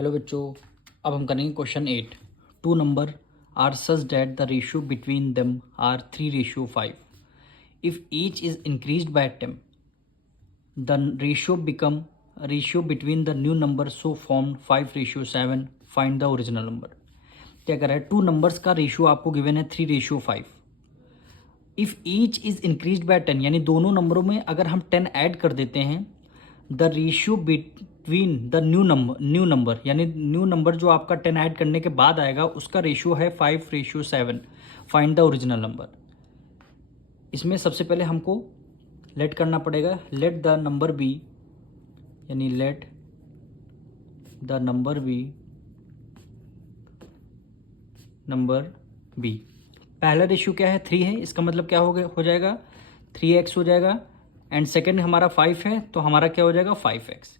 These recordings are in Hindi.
हेलो बच्चों, अब हम करेंगे question 8। Two number are such that the ratio between them are 3:5। If each is increased by 10 the ratio between the new number so form 5:7। Find the original number. क्या कर रहा है, टू नंबर्स का रेशियो आपको गिवन है 3:5। If each is increased by 10 यानी दोनों नंबरों में अगर हम 10 ऐड कर देते हैं, the ratio between the new number यानी न्यू नंबर जो आपका 10 ऐड करने के बाद आएगा उसका रेशियो है 5:7। Find the original number. इसमें सबसे पहले हमको लेट करना पड़ेगा, लेट द नंबर बी, यानी लेट द नंबर बी। पहला रेशियो क्या है, 3 है, इसका मतलब क्या हो जाएगा 3x हो जाएगा। एंड सेकेंड हमारा 5 है तो हमारा क्या हो जाएगा 5x।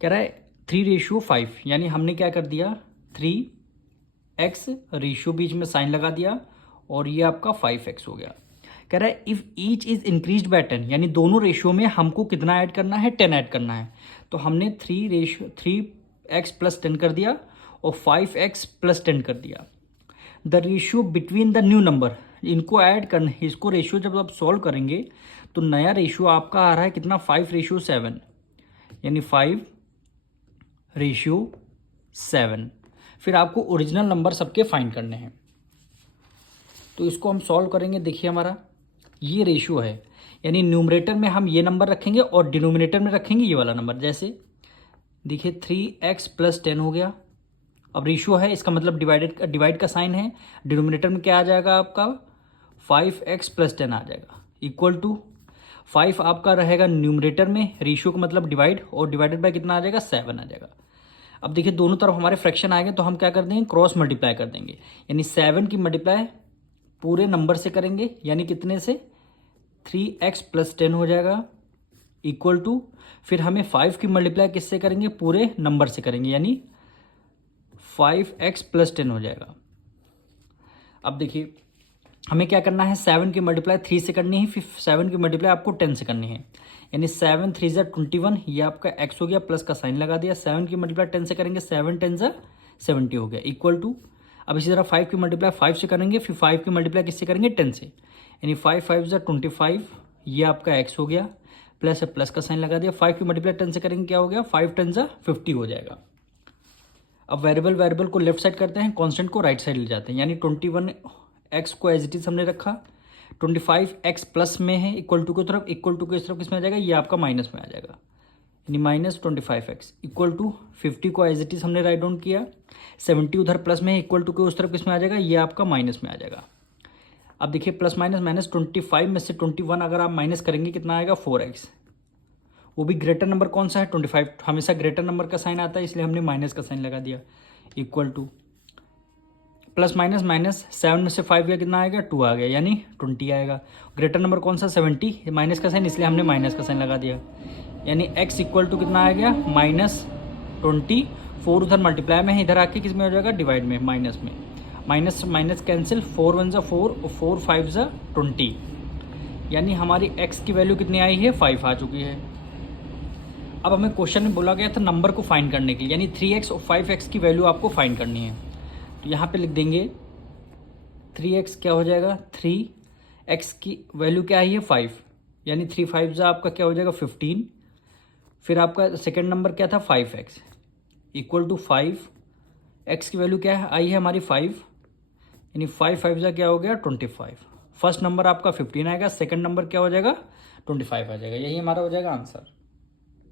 कह रहा है 3:5 यानी हमने क्या कर दिया 3x रेशियो बीच में साइन लगा दिया और ये आपका 5x हो गया। कह रहा है if each is increased by 10 यानी दोनों रेशियो में हमको कितना ऐड करना है 10 ऐड करना है। तो हमने 3x प्लस 10 कर दिया और 5x प्लस 10 कर दिया। The ratio between the new number, इनको ऐड करना, इसको रेशियो जब आप सॉल्व करेंगे तो नया रेशियो आपका आ रहा है कितना 5:7 यानी 5:7। फिर आपको ओरिजिनल नंबर सबके फाइंड करने हैं। तो इसको हम सॉल्व करेंगे। देखिए हमारा ये रेशियो है यानी न्यूमरेटर में हम ये नंबर रखेंगे और डिनोमिनेटर में रखेंगे ये वाला नंबर। जैसे देखिए 3x प्लस 10 हो गया। अब रेशियो है इसका मतलब डिवाइड का साइन है। डिनोमिनेटर में क्या आ जाएगा आपका 5x प्लस 10 आ जाएगा इक्वल टू 5 आपका रहेगा न्यूमरेटर में, रेशियो का मतलब डिवाइड, और डिवाइडेड बाय कितना आ जाएगा 7 आ जाएगा। अब देखिए दोनों तरफ हमारे फ्रैक्शन आएंगे तो हम क्या कर देंगे क्रॉस मल्टीप्लाई कर देंगे, यानी 7 की मल्टीप्लाई पूरे नंबर से करेंगे यानी कितने से 3x प्लस 10 हो जाएगा इक्वल टू, फिर हमें 5 की मल्टीप्लाई किससे करेंगे पूरे नंबर से करेंगे यानी 5x प्लस 10 हो जाएगा। अब देखिए हमें क्या करना है 7 की मल्टीप्लाई 3 से करनी है, फिर 7 की मल्टीप्लाई आपको 10 से करनी है यानी 7 3 ज़ा 21, ये आपका x हो गया, प्लस का साइन लगा दिया। 7 की मल्टीप्लाई 10 से करेंगे 7 10 ज़ा 70 हो गया इक्वल टू। अब इसी तरह 5 की मल्टीप्लाई 5 से करेंगे, फिर 5 की मल्टीप्लाई किससे करेंगे 10 से, यानी 5 5 ज़ा 25, ये आपका x हो गया, प्लस का साइन लगा दिया। 5 की मल्टीप्लाई 10 से करेंगे क्या हो गया 5 10 ज़ा 50 हो जाएगा। अब वेरिएबल को लेफ्ट साइड करते हैं, कांस्टेंट को राइट साइड ले जाते हैं, यानी 21x को एज इट इज हमने रखा, 25x प्लस में है इक्वल टू की तरफ, इक्वल टू की तरफ किस में आ जाएगा ये आपका माइनस में आ जाएगा यानी -25x इक्वल टू 50 को एज इट इज हमने राइट डाउन किया, 70 उधर प्लस में है इक्वल टू के उस तरफ किस में आ जाएगा ये आपका माइनस में आ जाएगा। अब देखिए प्लस माइनस -25 में से 21 अगर आप माइनस करेंगे कितना आएगा 4x, वो भी ग्रेटर नंबर कौन सा है 25, हमेशा ग्रेटर नंबर का साइन आता है इसलिए हमने माइनस का साइन लगा दिया इक्वल टू प्लस माइनस 7 में से 5 गया कितना आएगा 2 आ गया यानी 20 आएगा। ग्रेटर नंबर कौन सा 70, माइनस का साइन इसलिए हमने माइनस का साइन लगा दिया यानी x इक्वल टू कितना आ गया -20। 4 उधर मल्टीप्लाई में है, इधर आके किस में हो जाएगा डिवाइड में, माइनस में, माइनस कैंसिल, 4 1 ज़ा 4 और 4 5 ज़ा 20 यानी हमारी x की वैल्यू कितनी आई है 5 आ चुकी है। अब हमें क्वेश्चन में बोला गया था नंबर को फाइंड करने के लिए, यानी 3x और 5x की वैल्यू आपको फाइंड करनी है। तो यहाँ पे लिख देंगे 3x क्या हो जाएगा 3x की वैल्यू क्या आई है 5 यानी 3 5 ज़ा आपका क्या हो जाएगा 15, फिर आपका सेकेंड नंबर क्या था 5x इक्वल टू 5x की वैल्यू क्या है आई है हमारी 5 यानी 5 5 ज़ा क्या हो गया 25। फर्स्ट नंबर आपका 15 आएगा, सेकेंड नंबर क्या हो जाएगा 25 आ जाएगा, यही हमारा हो जाएगा आंसर।